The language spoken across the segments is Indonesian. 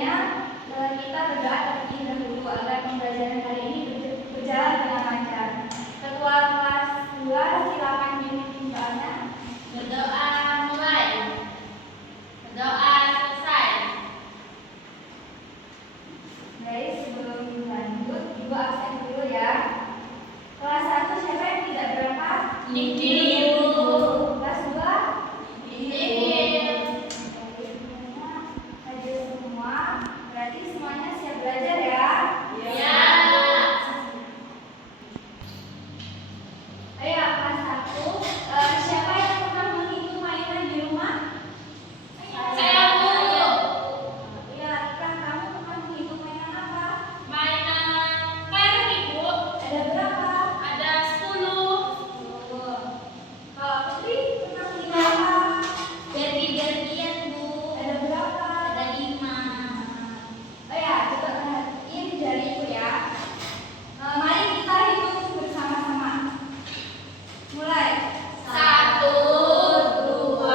sebelumnya kita berdoa terlebih dahulu agar pembelajaran hari ini berjalan dengan lancar. Ketua kelas 2 silakan dipimpin doanya. Berdoa mulai. Berdoa selesai. Baik, sebelum lanjut, Ibu absen dulu ya. Kelas 1 siapa yang tidak berangkat? Niki. Kelas 2? Niki. Hadir semua. Berarti semuanya siap belajar ya? Ya. Ayo kelas 1. Siapa yang pernah menghitung mainan di rumah? Saya Bu. Iya, Rika, kamu pernah menghitung mainan apa? Mainan kelereng Ibu. Ada berapa? Ada 10. Kalau Putri pernah menghitung apa? Ganti-gantian Bu. Ada berapa? Ada 5. Oh ya, coba perhatiin jari Ibu ya. Mari kita hitung bersama-sama. Mulai. 1, 2,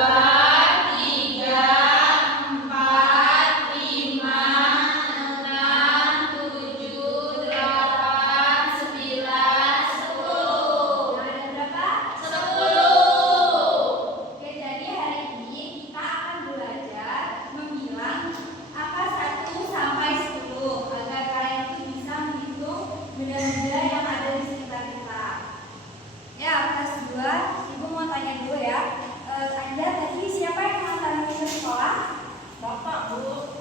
3, 4, 5, 6, 7, 8, 9, 10. Ada berapa? 10. Oke, jadi hari ini kita akan belajar menghilang angka 1 sampai 10 agar kalian itu bisa menghitung benda-benda yang ada di sekitar kita. Ya, kelas 2, Ibu mau tanya dulu ya. Anda tadi siapa yang mengantarkan ke sekolah? Bapak Bu,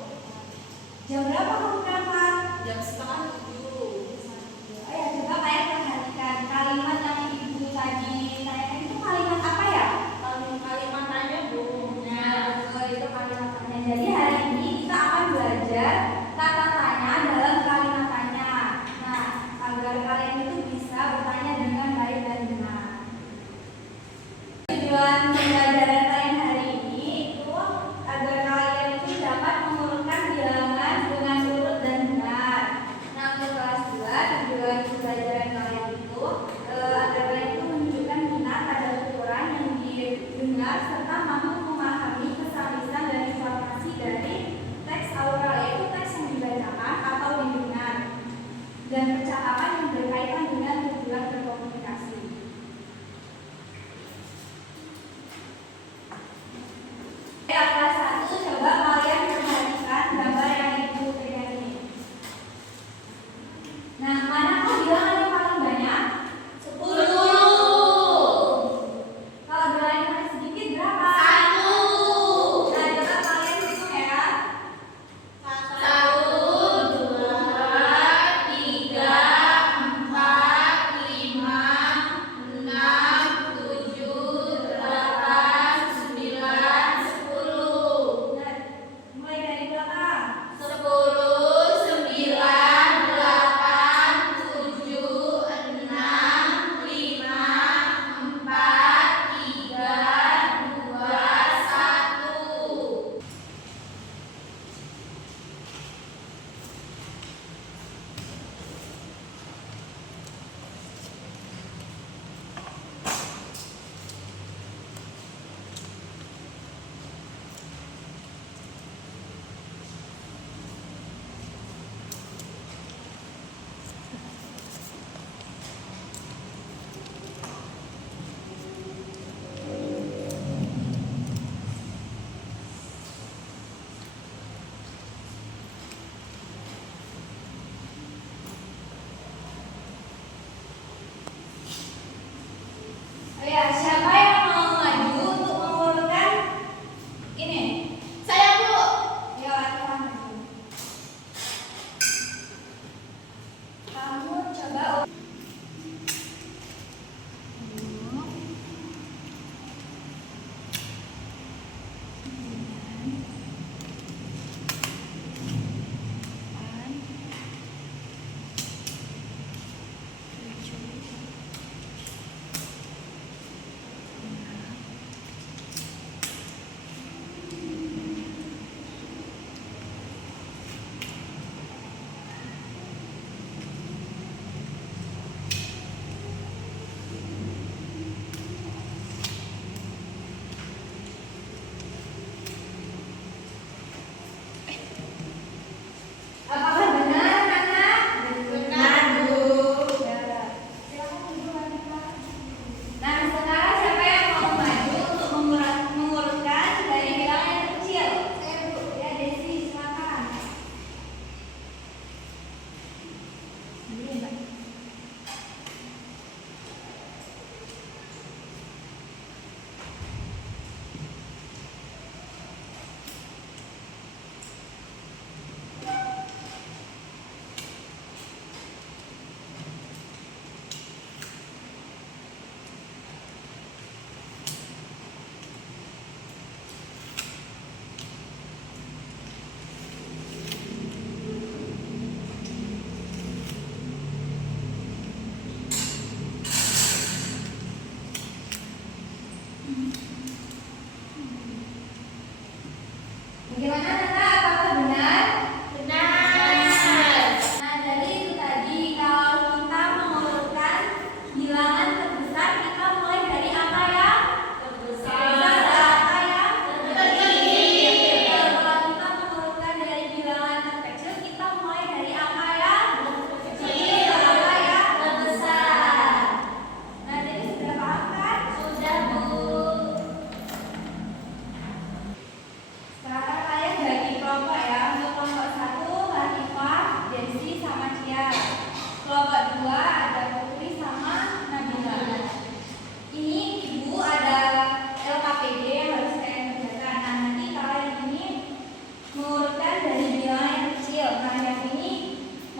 Jam berapa kamu berangkat? jam setengah 7. Oh ya, coba kalian perhatikan kalimat yang Ibu tadi tanyakan itu kalimat apa ya? Kalimat tanya Bu. Nah, itu kalimat tanya. Jadi hari ini kita akan belajar tata tanya dalam kalimat tanya. Nah, agar kalian itu bisa bertanya dengan baik dan benar. Tujuan pembelajaran kalian hari ini itu agar kalian itu dapat mengurutkan bilangan dengan urut dan benar. Nah, untuk kelas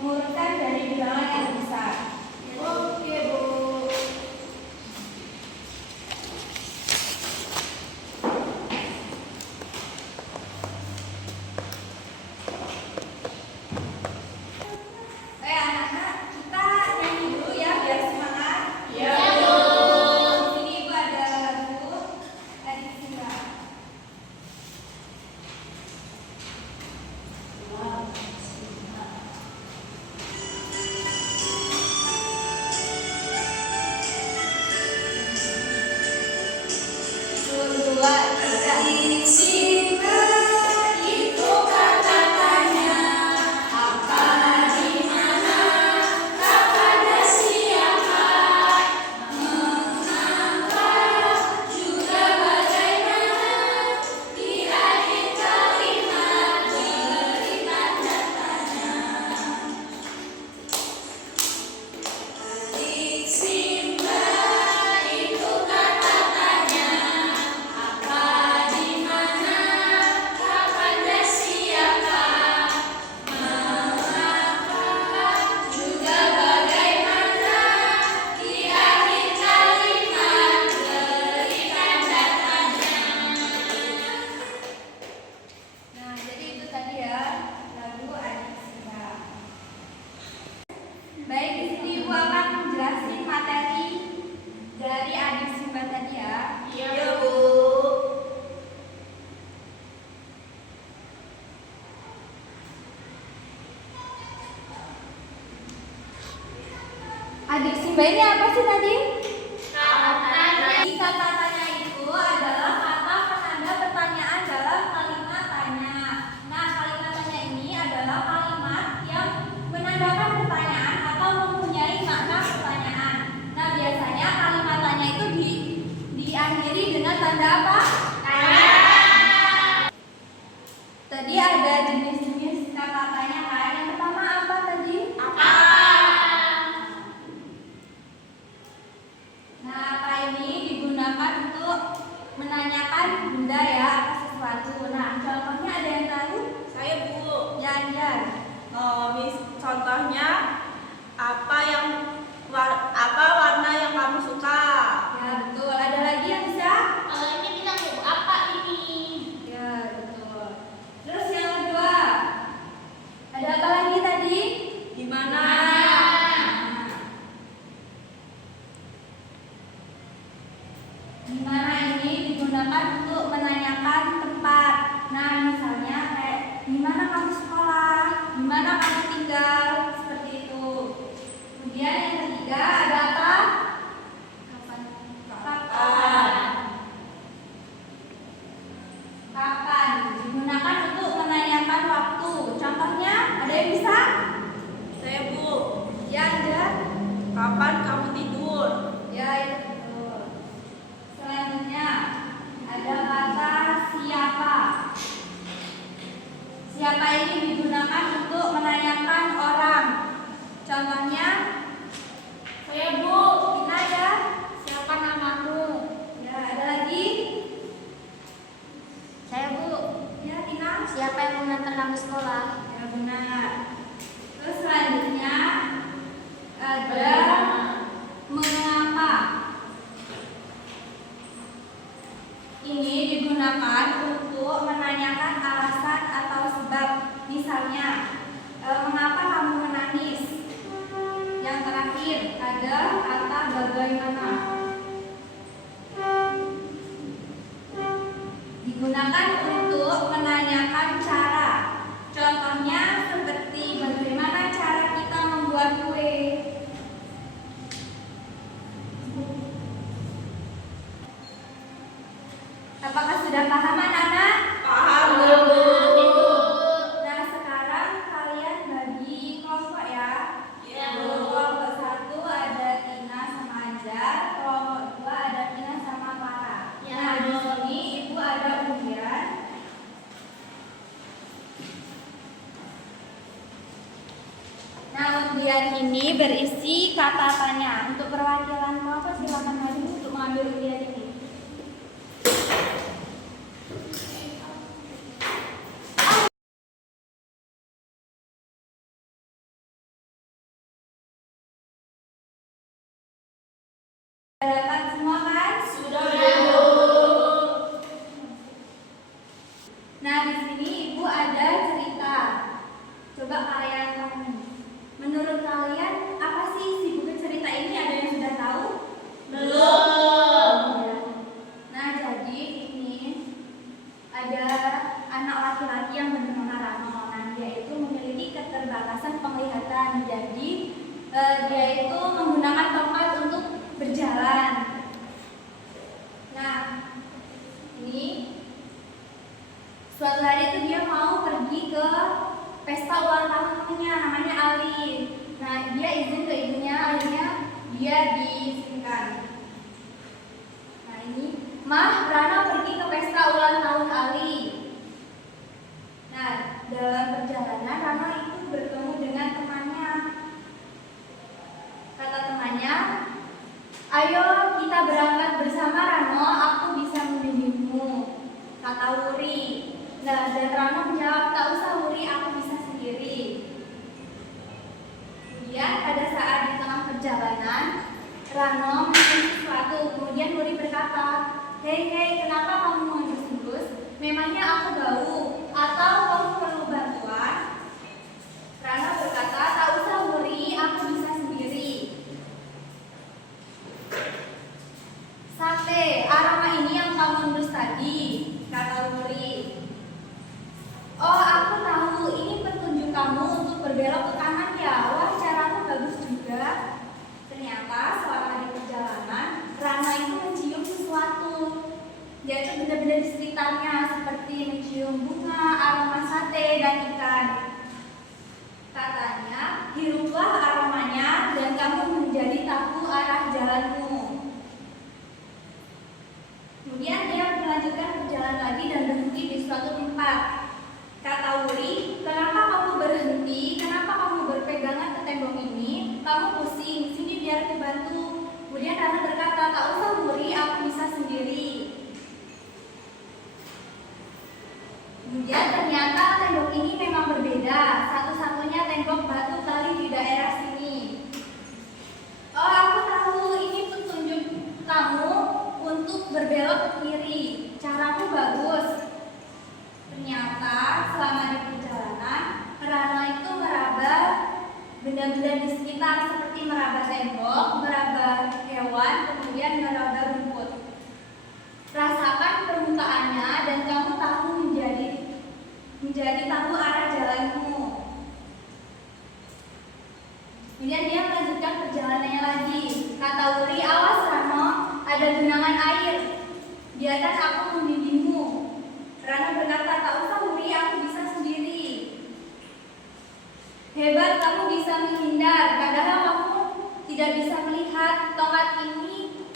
mengurutkan dari bilangan yang besar. Oke, Bu. Anak-anak, kita nyanyi dulu ya biar semangat. Iya, Ini Ibu ada lagu Adik Simba. Dua, tiga. Simba itu kata-katanya, apa di mana, kapan dan siapa, mengapa juga bagaimana, di akhir kalimat beri tanda tanya. Adik Simba itu kata-katanya, apa di mana, kapan dan siapa, mengapa juga bagaimana, di akhir kalimat beri tanda tanya. Nah, jadi itu tadi ya lagu Adik Simba. Baik, di sini Ibu akan menjelaskan materi dari Adik Simba tadi ya. Iya, Bu. Adik Simba ini apa sih tadi? Katanya. Kata-katanya itu adalah kata penanda pertanyaan dalam kalimat tanya. Nah, kalimat tanya ini adalah kalimat yang menandakan pertanyaan atau mempunyai makna pertanyaan. Nah, biasanya kalimat tanya itu diakhiri dengan tanda apa? Tanya. Tadi ada jenis-jenis kata tanya kan. Yang pertama apa tadi? Apa? Nah, apa ini digunakan untuk menanyakan benda ya atau sesuatu. Nah, contohnya ada yang tahu? Saya, Bu. Ya, Anjar. Contohnya apa warna yang kamu suka? Ya, betul. Ada lagi yang bisa? Ini bilang, Bu, apa ini? Ya, betul. Terus yang kedua, ada apa lagi tadi? Di mana? Nah, di mana ini digunakan untuk menanyakan tempat. Nah, misalnya kayak di mana kamu sekolah, di mana kamu tinggal, seperti itu. Kemudian yang ketiga ada apa? Kapan? Kapan digunakan untuk menanyakan waktu. Contohnya ada yang bisa? Saya, Bu. Ya, ada. Kapan kamu tidur? Ya, itu betul. Selanjutnya ada kata siapa. Siapa ini digunakan untuk menanyakan orang. Contohnya, Saya, Bu. Tina ya. Siapa namamu? Ya, ada lagi? Saya, Bu. Ya, Tina. Siapa yang mengantar kamu sekolah? Ya, benar. Terus selanjutnya ada mengapa. Ini digunakan untuk menanyakan alasan atau sebab. Misalnya, mengapa kamu menangis? Yang terakhir ada kata bagaimana. Digunakan untuk menanyakan cara. Contohnya seperti bagaimana cara kita membuat kue. Apakah sudah paham anak-anak? Paham, Bu. Nah, sekarang kalian bagi kelompok ya. Iya, Bu. Kelompok 1 ada Tina sama Anjar, kelompok 2 ada Tina sama Farah. Ya, Nah, di Bu. sini Ibu ada undian. Nah, undian ini berisi kata tanya. Untuk perwakilan kelompok silakan maju untuk mengambil undian ini. diartikan. Jadi dia itu menggunakan tongkat untuk berjalan. Nah, ini suatu hari itu dia mau pergi ke pesta ulang tahunnya, namanya Ali. Nah, dia izin ke ibunya, akhirnya dia diizinkan. Nah, ini Mah, Rana pergi ke pesta ulang tahun Ali. Nah, dalam perjalanan Rana itu bertemu dengan temannya. Kata temannya, "Ayo kita berangkat bersama Rano, aku bisa membimbingmu," kata Wuri. Nah, dan Rano menjawab, "Tak usah Wuri, aku bisa sendiri." Kemudian pada saat di tengah perjalanan, Rano menemukan sesuatu. Kemudian Wuri berkata, Hei, kenapa kamu mengendus-endus? Memangnya aku bau? Atau kamu perlu bantuan?" Rano berkata, "Tak usah Wuri, aku bisa sendiri." "Sate, aroma ini yang kamu endus tadi," kata Wuri. "Oh, aku tahu, ini petunjuk kamu untuk berbelok ke kanan ya. Wah, caramu bagus juga." Ternyata selama di perjalanan, Rana itu mencium sesuatu. Dia itu benar-benar di sekitarnya, seperti mencium bunga, aroma sate, dan ikan. Katanya, "Hiruplah aromanya dan kamu menjadi tahu arah jalanmu." Kemudian dia melanjutkan perjalanan lagi dan berhenti di suatu tempat. Kata Wuri, "Kenapa kamu berhenti? Kenapa kamu berpegangan ke tembok ini? Kamu pusing, sini biar aku bantu." Kemudian Rana berkata, "Tak usah Wuri, aku bisa sendiri." Kemudian ternyata tembok ini memang berbeda, satu-satunya tembok batu kali di daerah sini. "Oh, aku tahu, ini petunjuk kamu untuk berbelok ke kiri. Caramu bagus." Ternyata selama di perjalanan, Rana itu meraba benda-benda di sekitar seperti meraba tembok, meraba hewan, kemudian meraba rumput. "Rasakan permukaannya dan kamu tahu menjadi tahu arah jalanmu." Kemudian dia melanjutkan perjalanannya lagi. Kata Wuri, "Awas Rano, ada genangan air. Biarkan aku membimbingmu." Rano berkata, "Tak usah Wuri, aku bisa sendiri." "Hebat, kamu bisa menghindar, padahal kamu tidak bisa melihat. Tongkat ini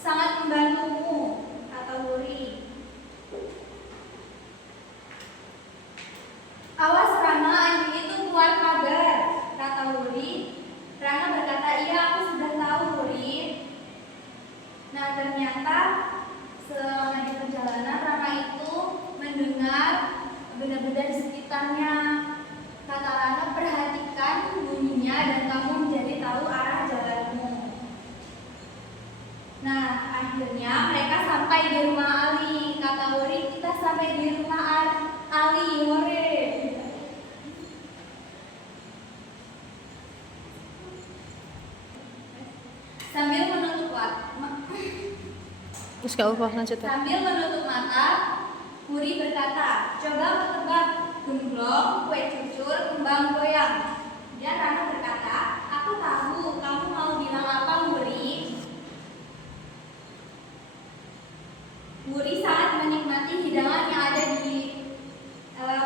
sangat membantumu," kata Wuri. "Awas Rana, anjing itu keluar pagar," kata Wuri. Rana berkata, "Iya, aku sudah tahu Wuri." Nah, ternyata selama di perjalanan Rana itu mendengar benda-benda di sekitarnya. Kata Rana, "Perhatikan bunyinya dan kamu menjadi tahu arah jalanmu." Nah, akhirnya mereka sampai di rumah Ali. Kata Wuri, "Kita sampai di rumah Ali, hore." Sambil menutup mata, Wuri berkata, "Coba tebak gemblong, kue cucur, kembang goyang." Dan Rana berkata, "Aku tahu, kamu mau bilang apa Wuri?" Wuri sangat menikmati hidangan yang ada di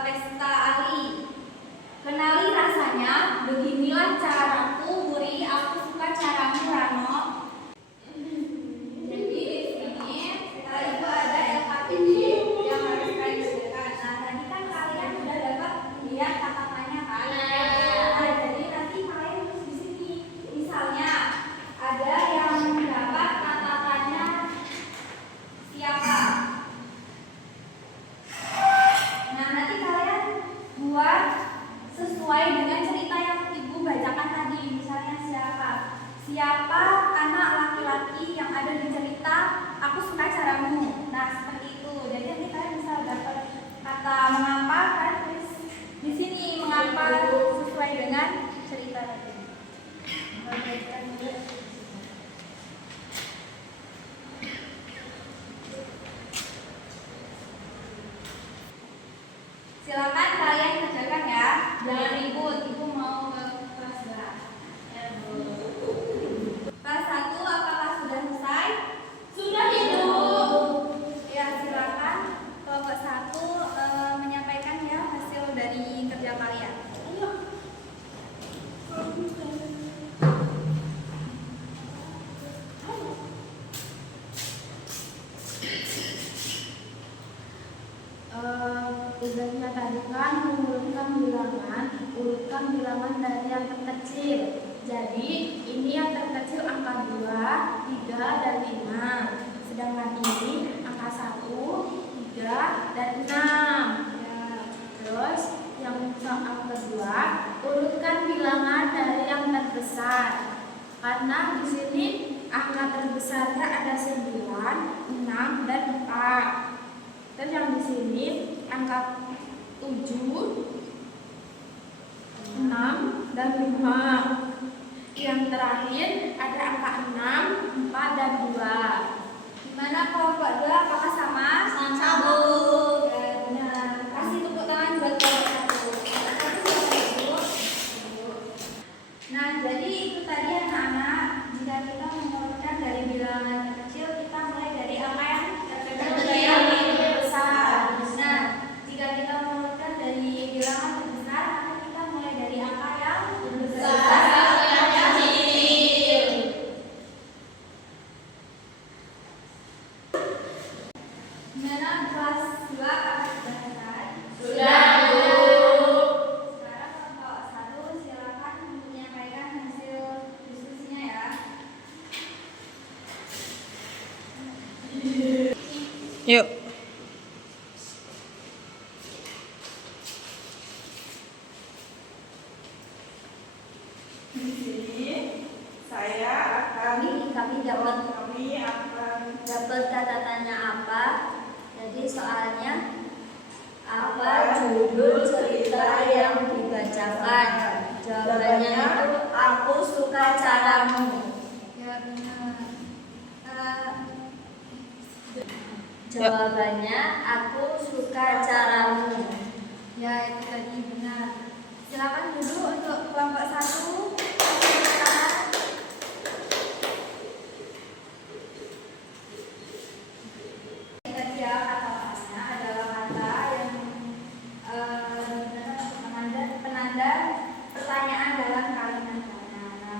pesta Ali. "Kenali rasanya, beginilah caraku Wuri, aku suka caramu Rano." Jadi di sini ibu ada LKPD yang harus kalian kerjakan. Nah, tadi kan kalian sudah dapat lihat kata-katanya kan? Nah, jadi nanti kalian tulis di sini. Misalnya ada yang mendapat kata-katanya siapa. Nah, nanti kalian buat sesuai dengan cerita yang ibu bacakan tadi. Misalnya siapa anak laki-laki yang ada di cerita "Aku suka caramu." Nah, seperti itu. Jadi nanti kalian bisa dapat kata mengapa, kan tulis di sini mengapa sesuai dengan cerita tadi. Silakan kalian kerjakan ya, jangan ribut. Ibu mau ke kerja kalian. Ayo. Tugasnya tadi kan mengurutkan bilangan dari yang terkecil. Jadi ini yang terkecil angka 2, 3, dan 5. Sedangkan ini angka 1, 3, dan 6. Terus yang soal kedua, urutkan bilangan dari yang terbesar. Karena di sini angka terbesarnya ada 9, 6, dan 4. Terus yang di sini angka 7, 6, dan 5. Yang terakhir ada angka 6, 4, dan 2. Gimana kelompok 2? Apakah sama? Sama. Ya, benar. Kasih tepuk tangan buat kelompok 1. Nah, jadi itu tadi anak-anak. Jika kita mengurutkan dari bilangan kecil, kita mulai dari angka yang terbesar. Nah, jika kita mengurutkan dari bilangan terbesar, maka kita mulai dari angka yang besar. Gimana kelas 2 apakah sudah selesai? Sudah, Bu. Sekarang kelompok 1 silakan menyampaikan hasil diskusinya ya. Yuk. Di sini saya akan Kami dapat catatannya apa? Jadi soalnya apa judul cerita yang dibacakan? Jawabannya itu aku suka caramu. Ya benar. Jawabannya aku suka caramu. Ya itu tadi benar. Silakan dulu untuk kelompok 1. Kerja kata-katanya adalah kata yang penanda pertanyaan dalam kalimat mana. Nah,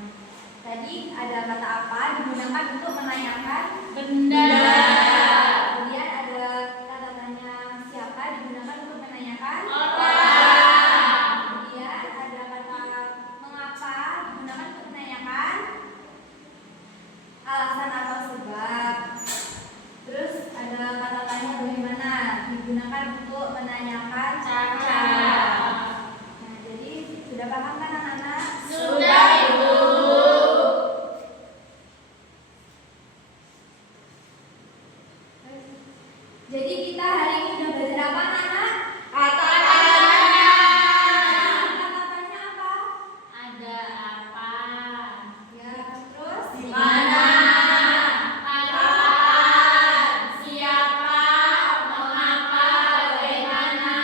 tadi ada kata apa digunakan untuk menanyakan Benda. Kemudian ada kata tanya siapa digunakan untuk menanyakan Orang. Kemudian ada kata mengapa digunakan untuk menanyakan alasan atau sebab. Terus ada kata tanya bagaimana digunakan untuk menanyakan cara. Nah, jadi sudah paham kan anak-anak? Sudah, Ibu. Jadi kita hari ini udah belajar apa anak-anak? Kata-katanya. Kata-katanya apa? Ada apa? Ya, terus Di mana? Kapan? Siapa? Mengapa? Bagaimana?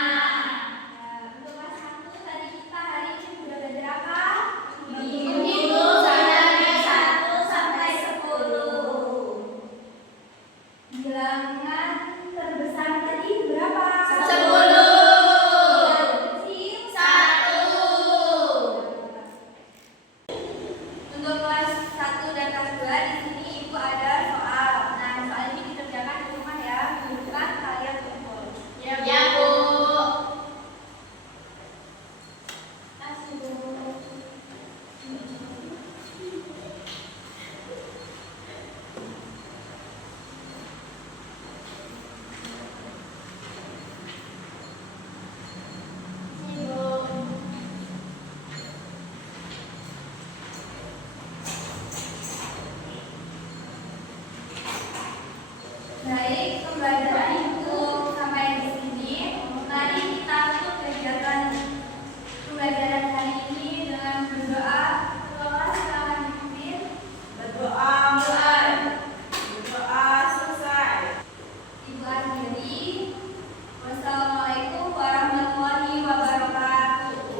Untuk kelas 1 tadi kita hari ini sudah belajar apa? Menghitung sadarnya 1 sampai 10. Bilangan terbesar tadi berapa? 10. Kecil 1. Untuk kelas 1 dan kelas 2 di sini Ibu ada soal. Nah, soal ini dikerjakan di rumah ya, bukan kalian kumpul. Ya, Bu. Kasih Bu. Baik, pembelajaran itu sampai di sini. Mari kita tutup kegiatan pembelajaran hari ini dengan berdoa. Ketua silakan dipimpin. berdoa mulai. Berdoa selesai. Ibu akhiri. Wassalamualaikum warahmatullahi wabarakatuh.